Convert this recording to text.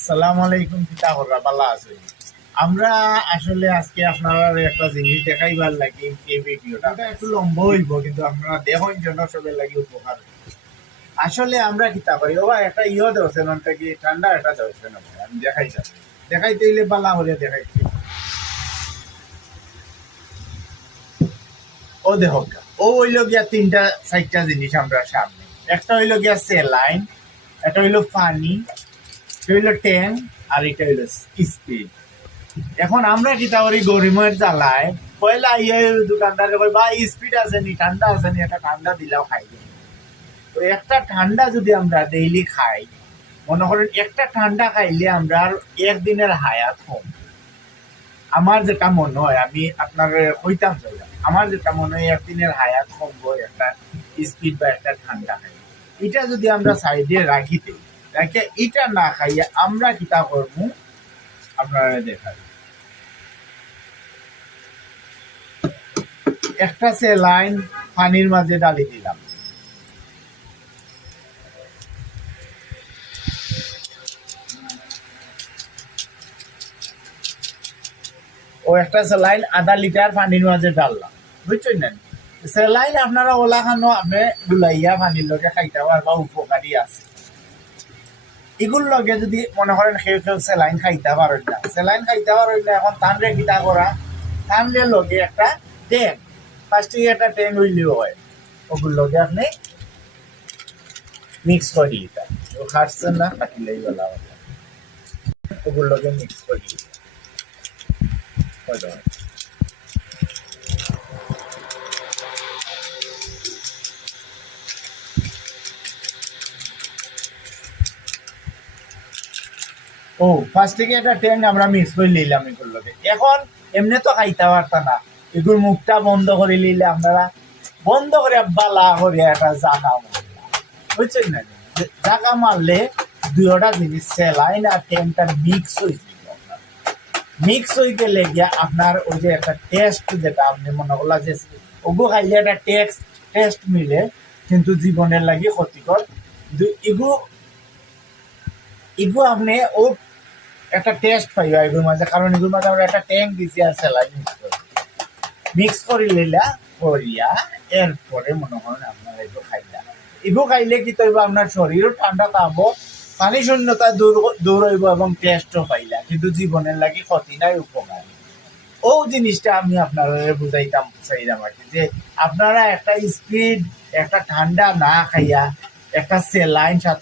আসসালামু আলাইকুম, কিতা কররা বালা আছে? আমরা আসলে আজকে আপনারা একটা জিনিস দেখাইবার লাগি এই ভিডিওটা একটু লম্বা হইব, কিন্তু আপনারা দেখুন জন্য সবের লাগি উপকার হইব। আসলে আমরা কিতা করি ও ভাই, একটা ইয়ে দেওয়া ননটা কি ঠান্ডা একটা দেওয়া না ভাই, আমি দেখাইতে হইলে বালা হলে দেখাইতে ও দেখ। ও হইল গিয়া তিনটা চারটা জিনিস আমরা সামনে। একটা হইল গিয়া সেলাইন, একটা হইল পানি, এটা হইল ট্যাঙ্ক, আর এটা হইল স্পিড। এখন আমরা কি তাহলে গরিমের জ্বালায় পয়লা ইয়ে দোকানদারে কই ভাই স্পিড আছে নি, ঠান্ডা আছে নি, একটা ঠান্ডা দিলাও খাই। তো একটা ঠান্ডা যদি আমরা ডেইলি খাই, মনে করেন একটা ঠান্ডা খাইলে আমরা একদিনের হায়াত কম। আমার যেটা মনে হয়, আমি আপনার কইতাম চাইলাম, আমার যেটা মনে হয় একদিনের হায়াত কমবো একটা স্পিড বা একটা ঠান্ডা খাই। এটা যদি আমরা সাইডে রাখি দিই, রাখে এটা না খাইয়া আমরা কিতা করবো আপনারা দেখাই। একটা সেলাইন পানির মাঝে ডালি দিলাম, ও একটা সেলাইন আধা লিটার পানির মাঝে ডাললাম, বুঝছেন না? সেলাইন আপনারা ওলা খানো আপনি গুলাইয়া পানির লগে খাইতে পারবা, উপকারী আছে। এগুলোর লগে যদি মনে করেন কেউ সেলাইন খাইতে পারেন না, সেলাইন খাইতে পারেন না, এখন তানরে কিতা করা, তানরে লগে একটা ট্যাঙ্ক, ফার্স্টে একটা ট্যাঙ্ক হইলেও হয়, ওগুলোর লগে আপনি মিক্স করে দিতে। ও খাটছেন না, কাটিলেই বলা হবে, ওগুলোর লগে মিক্স করে দিতে। ও ফার্স্ট থেকে একটা ট্যাঙ্ক আমরা মিক্স করে নিলাম এগুলোকে। এখন এমনি তো খাইতে পারতা না, এগুলোর মুখটা বন্ধ করে নিলে আপনারা বন্ধ করে বালা করে একটা জাগা মারলাম, বুঝছেন না? জাগা মারলে দুইটা জিনিস সেলাইন আর ট্যাঙ্কটার মিক্স হয়ে যাবে। মিক্স হইতে লেগে আপনার ওই যে একটা টেস্ট, যেটা আপনি মনে করলা যে ওগো খাইলে একটা টেস্ট মিলে, কিন্তু জীবনের লাগি ক্ষতিকর। কিন্তু এগু আপনি ও একটা টেস্ট পাইবা এগুলোর মাঝে, কারণ এগুলোর মাঝে আমরা একটা ট্যাঙ্ক দিছি আর সেলাই মিক্স করে লইলা করিয়া এরপরে মনে করেন আপনার এগুলো খাইলা। এগুলো খাইলে কি তৈব আপনার শরীরও ঠান্ডা পাবো, পানি শূন্যতা দূর হইব এবং টেস্টও পাইলা, কিন্তু জীবনের লাগি ক্ষতি নাই, উপকার। ও জিনিসটা আমি আপনারা বুঝাইতাম চাইলাম আর কি, যে আপনারা একটা স্পিড একটা ঠান্ডা না খাইয়া একটা সেলাইন সাথে